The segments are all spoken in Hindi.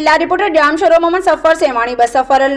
जिला रिपोर्टर जाम शरो मोहम्मद सफ़र सेवानी बसफ़र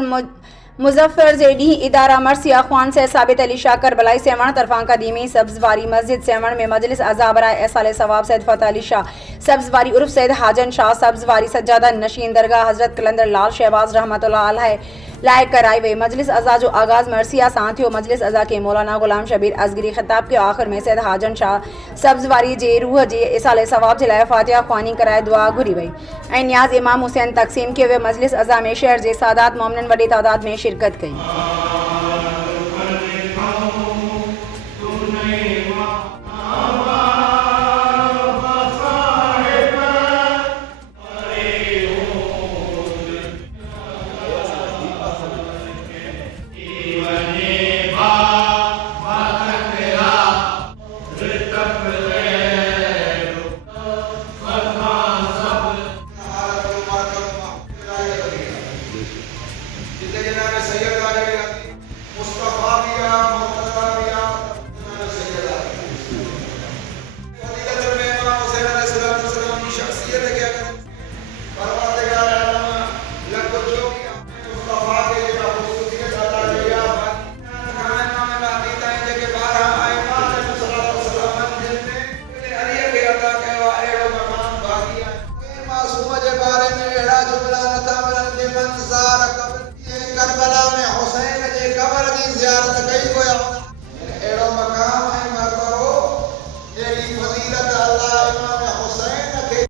मुजफ्फर जेडी इदारा मरसिया खान से साबित अली शाह करबलाई सेवान तरफान कदीमी सब्जवारी मस्जिद सेवान में मजलिस अज़ा बराए एसाल सवाब सैयद फ़तह अली शाह सब्जवारी उर्फ सैयद हाजन शाह सब्जवारी सज्जादा नशीन दरगाह हजरत कलंदर लाल शहबाज रहमतुल्लाह अलैह लायक कराई वही मजलिस अज़ा जो आगाज़ मरसिया साथियों मजलिस अज़ा के मौलाना गुलाम शबीर असगरी खिताब के आखिर में सैयद हाजन शाह सब्जवारी जे रूह जे इसाले सवाब जिलाए फातिहा ख्वानी कराए दुआ घुरी वही ऐं न्याज इमाम हुसैन तकसीम के वे मजलिस अज़ा में शहर जे सादात मोमिन वडी तादाद में शिरकत कई।